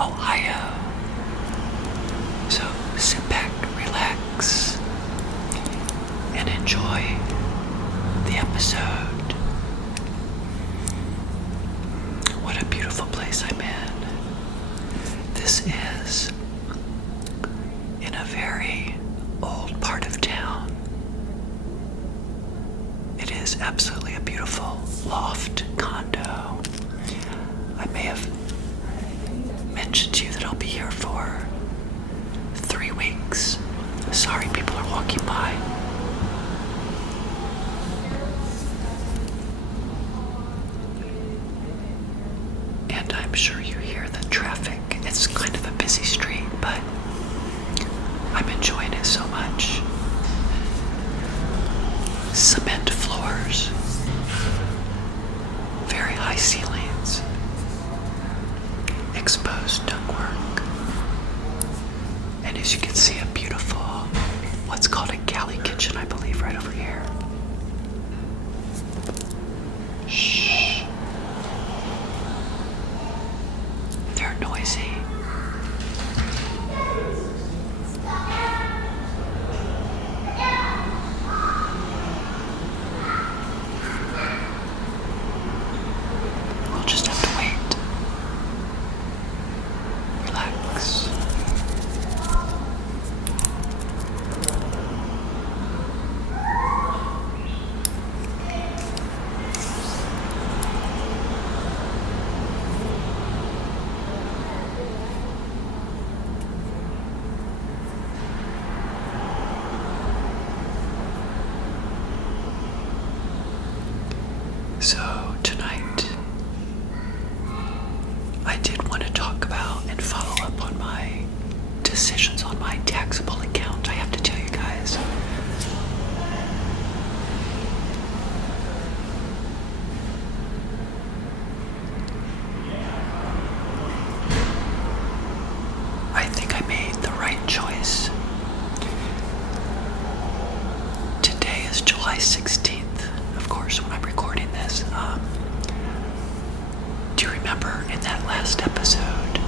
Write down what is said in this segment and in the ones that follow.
Ohio. So sit back, relax, and enjoy the episode. What a beautiful place I'm in. This is in a very old part of town. It is absolutely a beautiful loft condo. I may have mentioned to you that I'll be here for 3 weeks. Sorry, people are walking by. And I'm sure you hear the traffic. It's kind of a busy street, but I'm enjoying it so much. Cement floors, very high ceilings, exposed ductwork, and as you can see, a beautiful, what's called a galley kitchen, I believe, right over here. Shh. They're noisy. We'll just have to wait. Relax. So tonight, I did want to talk about and follow up on my decisions on my taxable account. I have to tell you guys, I think I made the right choice. Today is July 16th, of course, when I'm recording this. Do you remember in that last episode,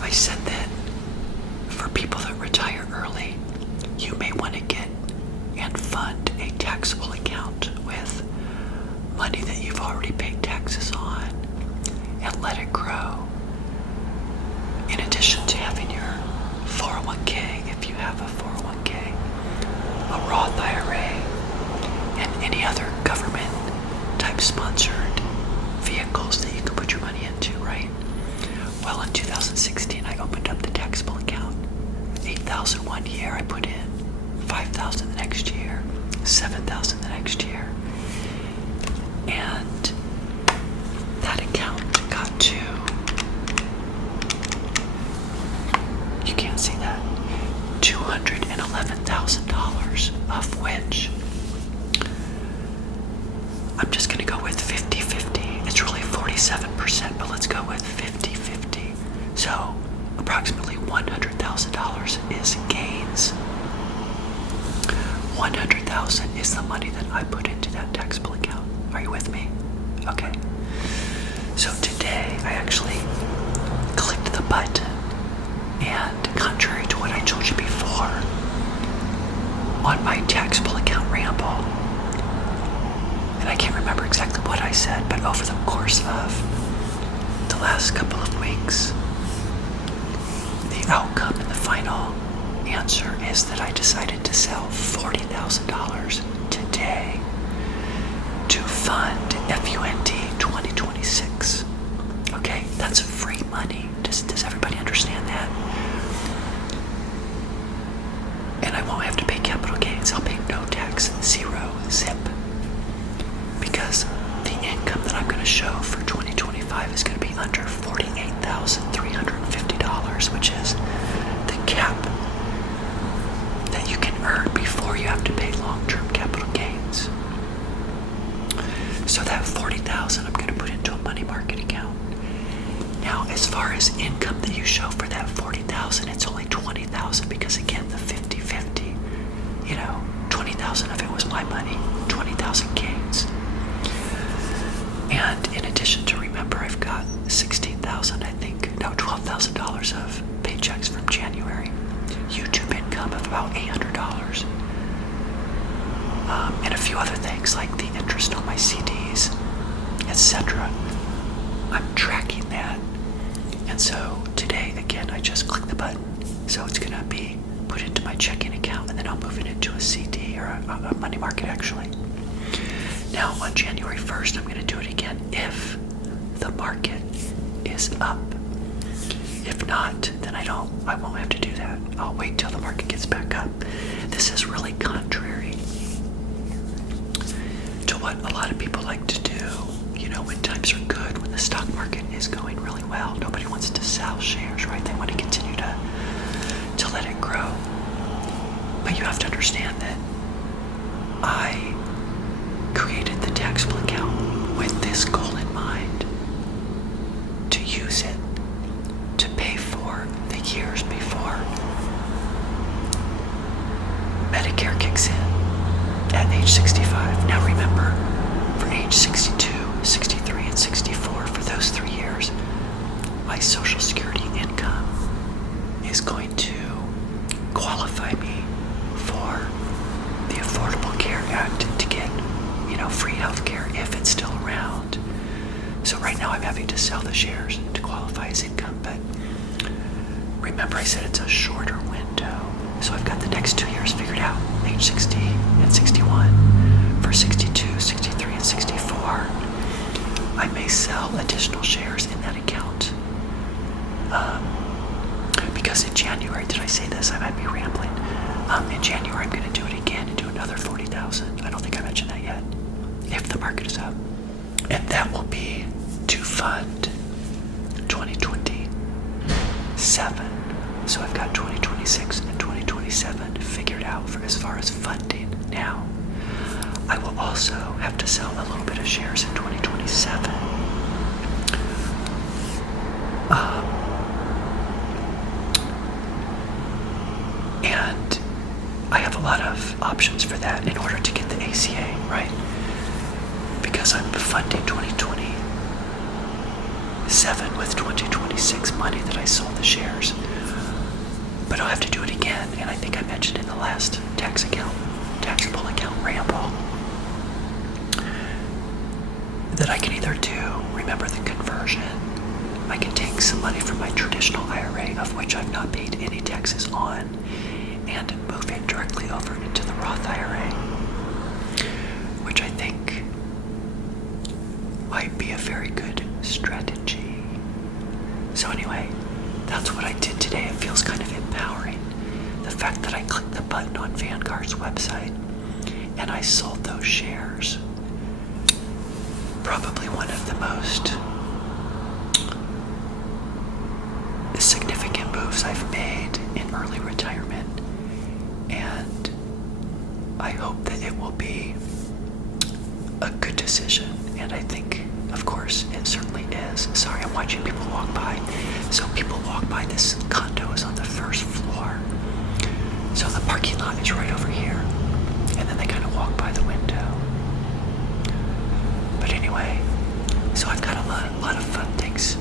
I said that for people that retire early, you may want to get and fund a taxable account with money that you've already paid taxes on and let it grow. In addition to having your 401k, if you have a 401k, a Roth IRA, and any other government type sponsored vehicles that you can put your money into, right? Well, in 2016, I opened up the taxable account. $8,000 one year I put in, $5,000 the next year, $7,000 the next year. And that account got to, you can't see that, $211,000, of which I'm just going to go with 50-50. It's really 47%, but let's go with 50-50. So approximately $100,000 is gains. $100,000 is the money that I put into that taxable account. Are you with me? Okay. So today I actually clicked the button, and contrary to what I told you before, on my taxable account ramble, and I can't remember exactly what I said, but over the course of the last couple of weeks, the outcome and the final answer is that I decided to sell $40,000 today to fund FUND 2026. Okay, that's free money. Does everybody understand that? And I won't have to pay capital gains. I'll pay no tax, zero, zip. Because the income that I'm going to show for 2025 is going to be under $48,350, which is the cap that you can earn before you have to pay long-term capital gains. So that $40,000 I'm going to put into a money market account. Now, as far as income that you show for that $40,000, it's only $20,000 because again, the 50-50, you know, $20,000 of it was my money, $20,000 gains. And in addition to, remember, I've got $16,000, I think, no, $12,000 And so today, again, I just click the button. So it's going to be put into my checking account, and then I'll move it into a CD or a money market, actually. Now, on January 1st, I'm going to do it again if the market is up. If not, then I won't have to do that. I'll wait till the market gets back up. This is really contrary to what a lot of people like to do. You know, when times are good, when the stock market is going really well, nobody wants to sell shares, right? They want to continue to let it grow. But you have to understand that I created the taxable account with this goal in mind, to use it to pay for the years before Medicare kicks in at age 65. Now remember, for age 62, 63, and 64, for those 3 years, my Social Security income is going to qualify me for the Affordable Care Act to get, free health care if it's still around. So right now I'm having to sell the shares to qualify as income, but remember I said it's a shorter window. So I've got the next 2 years figured out, age 60 and 61. For 62, 63, and 64, I may sell additional shares in that account. Because in January, did I say this? I might be rambling. In January, I'm going to do it again and do another 40,000. I don't think I mentioned that yet. If the market is up. And that will be to fund 2027. So I've got 2026 and 2027 figured out for as far as funding. Now, I will also have to sell a little bit of shares in 2027. And I have a lot of options for that in order to get the ACA, right? Because I'm funding 2027 with 2026 money that I sold the shares. But I'll have to do it again, and I think I mentioned in the last taxable account ramble, that I can either do, remember the conversion, I can take some money from my traditional IRA, of which I've not paid any taxes on, and move it directly over into the Roth IRA, which I think might be a very good strategy. So anyway, that's what I did today. It feels kind of empowering. The fact that I clicked the button on Vanguard's website and I sold those shares. Probably one of the most significant moves I've made in early retirement. And I hope that it will be a good decision. And I think, of course, it certainly is. Sorry, I'm watching people walk by. So people walk by. This condo is on the first floor. So the parking lot is right over here. And then they kind of walk by the window. But anyway, so I've got a lot of fun things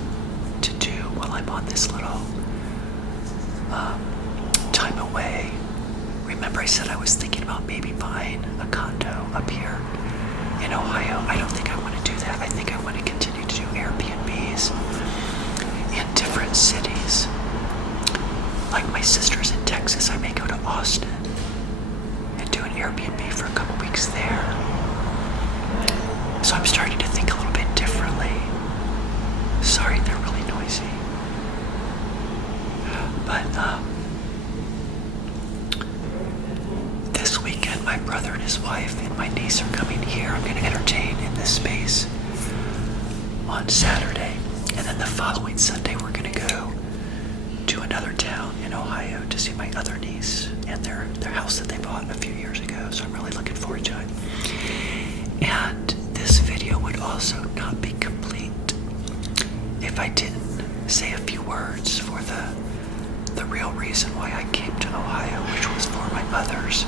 to do while I'm on this little time away. Remember I said I was thinking about maybe buying a condo up here in Ohio. I don't think I want to do that. I think I want to continue to do Airbnbs in different cities. Like my sister's in Texas, I may go to Austin and do an Airbnb for a couple weeks there. So I'm starting to think a little bit differently. Sorry, they're really noisy. But this weekend, my brother and his wife and my niece are coming here. I'm going to entertain in this space on Saturday. And then the following Sunday, we're going to go to another town in Ohio to see my other niece and their house that they bought a few years ago. So I'm really looking forward to it. And this video would also not be complete if I didn't say a few words for the real reason why I came to Ohio, which was for my mother's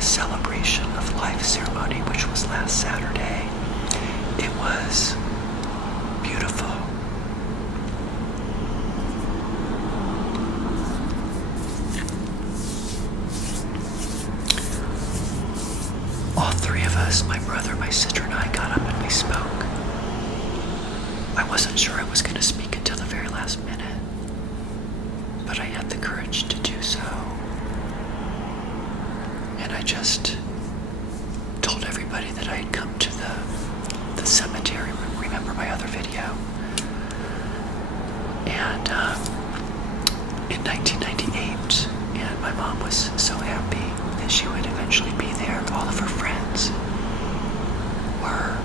celebration of life ceremony, which was last Saturday. It was beautiful. All three of us, my brother, my sister, and I, got up and we spoke. I wasn't sure I was going to speak until the very last minute. And I just told everybody that I had come to the cemetery. Remember my other video? And in 1998, and my mom was so happy that she would eventually be there. All of her friends were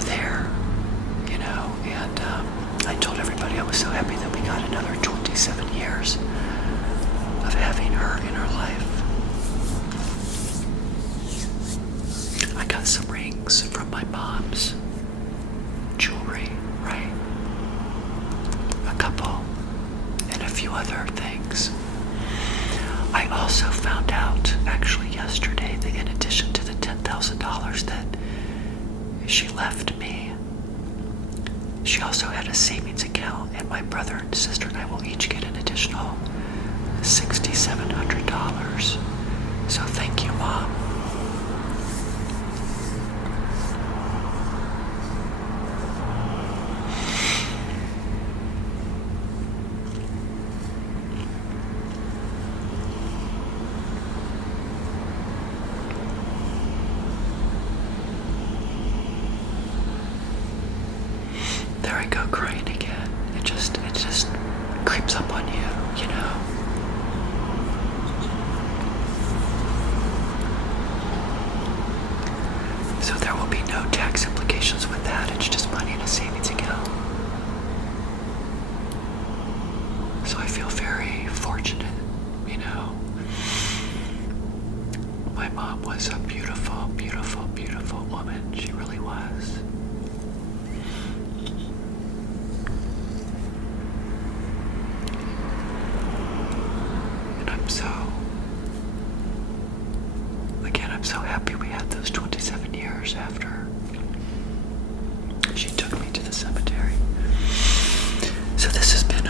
there, you know, and I told everybody I was so happy that we got another 27 years of having her in our life. I got some rings from my mom's jewelry, right? A couple, and a few other things. I also found out, actually yesterday, that in addition to the $10,000 that she left me, she also had a savings account, and my brother and sister and I will each get an additional $6,700. So thank you, Mom. There I go, crying again. It just creeps up on you, you know. So there will be no tax implications with that. It's just money in a savings account. So I feel very fortunate, you know. My mom was a beautiful, beautiful, beautiful woman. She really was. I'm so happy we had those 27 years after she took me to the cemetery. So this has been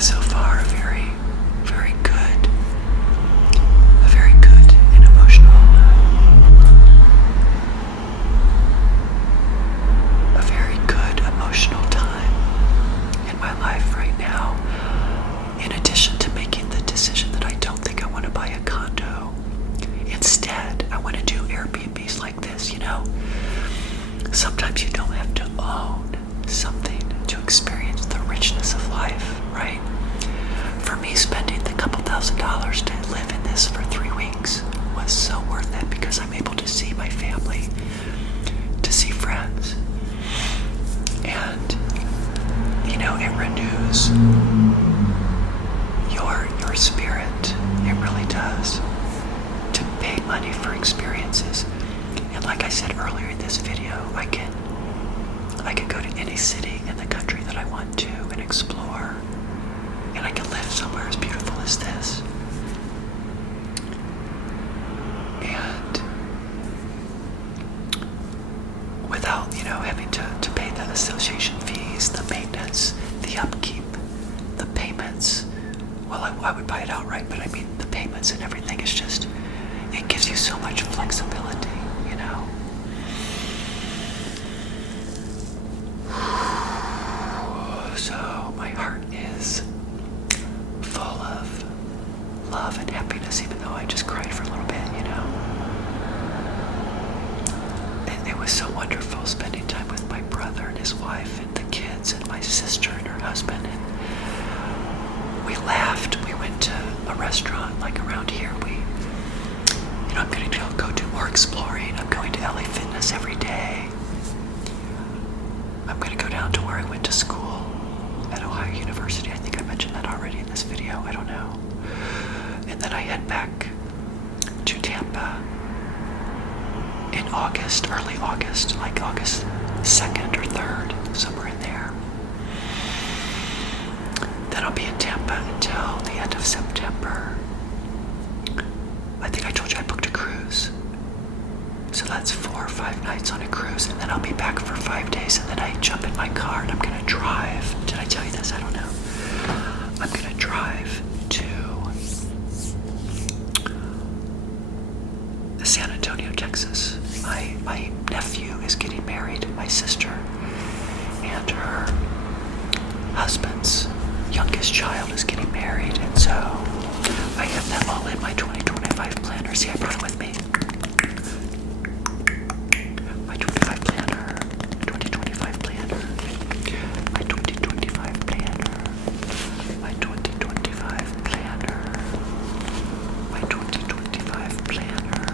so far a very, very good and emotional, a very good emotional time in my life right now. In addition to making the decision that I don't think I want to buy a condo. Instead, I want to do Airbnbs like this, you know. Sometimes you don't have to own something to experience the richness of life, right? For me, spending the couple $1,000s to live in this for 3 weeks was so worth it because I'm able to see my family, to see friends. And, you know, it renews your spirit. It really does. To pay money for experiences. And like I said earlier in this video, I can go to any city in the country that I want to and explore. And I can live somewhere as beautiful as this. And without, you know, having to pay the association fees, the maintenance, the upkeep, the payments. Well, I would buy it outright, but I mean the payments and everything is just, it gives you so much flexibility, you know. So my heart is full of love and happiness, even though I just cried for a little bit, you know. It was so wonderful spending time with my brother and his wife and the kids and my sister and her husband. And we laughed. We went to a restaurant like around here. You know, I'm going to go do more exploring. I'm going to LA Fitness every day. I'm going to go down to where I went to school at Ohio University. I think I mentioned that already in this video. I don't know. And then I head back to Tampa in August, early August, like August 2nd or 3rd, somewhere in there. Then I'll be in Tampa until the end of September. I think I told you I booked a cruise. So that's 4 or 5 nights on a cruise, and then I'll be back for 5 days, and then I jump in my car and I'm gonna drive. Did I tell you this? I don't know. I'm gonna drive to San Antonio, Texas. My nephew is getting married, my sister, and her husband's youngest child is getting married, and so I have that all in my 2025 planner. See, I brought it with me. My 25 planner, 2025 planner, my 2025 planner, my 2025 planner, my 2025 planner.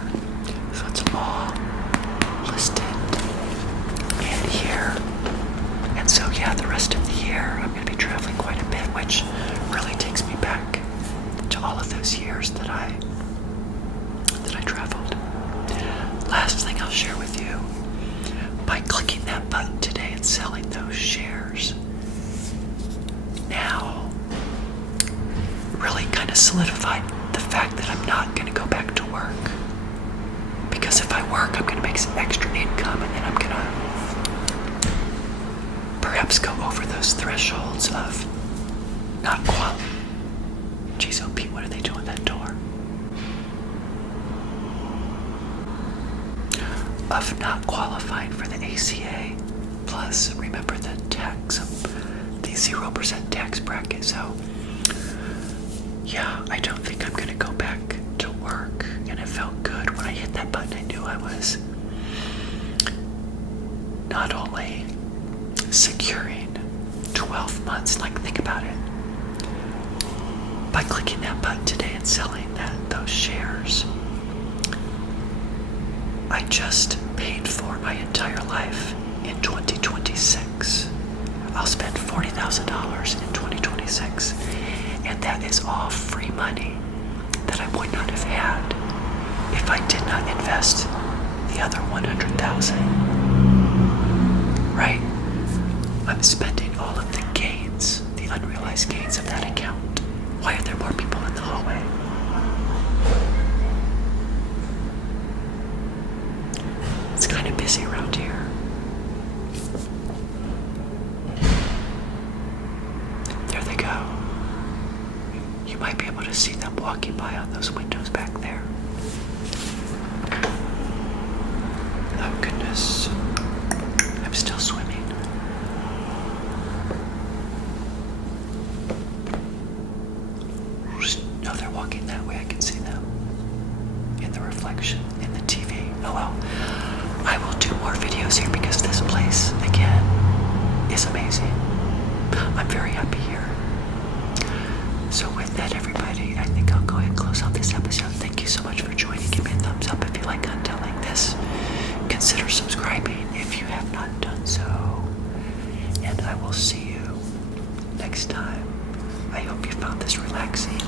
So it's all listed in here. And so yeah, the rest of the year I'm going to be traveling quite a bit, which really takes me back to all of those years that I traveled. Last thing I'll share with you, by clicking that button today and selling those shares, now really kind of solidified the fact that I'm not going to go back to work. Because if I work, I'm going to make some extra income, and then I'm going to perhaps go over those thresholds of not quality. Geez, oh Pete, what are they doing at that door? Of not qualifying for the ACA. Plus, remember the tax, the 0% tax bracket. So, yeah, I don't think I'm going to go back to work. And it felt good when I hit that button. I knew I was not only securing 12 months, like think about it. By clicking that button today and selling those shares, I just paid for my entire life in 2026. I'll spend $40,000 in 2026, and that is all free money that I would not have had if I did not invest the other $100,000. Right? I'm spending all of the gains, the unrealized gains of that account. Why are there more people in the hallway? It's kind of busy around here. There they go. You might be able to see them walking by on those windows back there. Oh goodness. I'm still swimming. No, they're walking that way. I can see them in the reflection in the TV. Oh well. I will do more videos here because this place, again, is amazing. I'm very happy here. So with that, everybody, I think I'll go ahead and close out this episode. Thank you so much for joining. Give me a thumbs up if you like content like this. Consider subscribing if you have not done so. And I will see you next time. I hope you found this relaxing.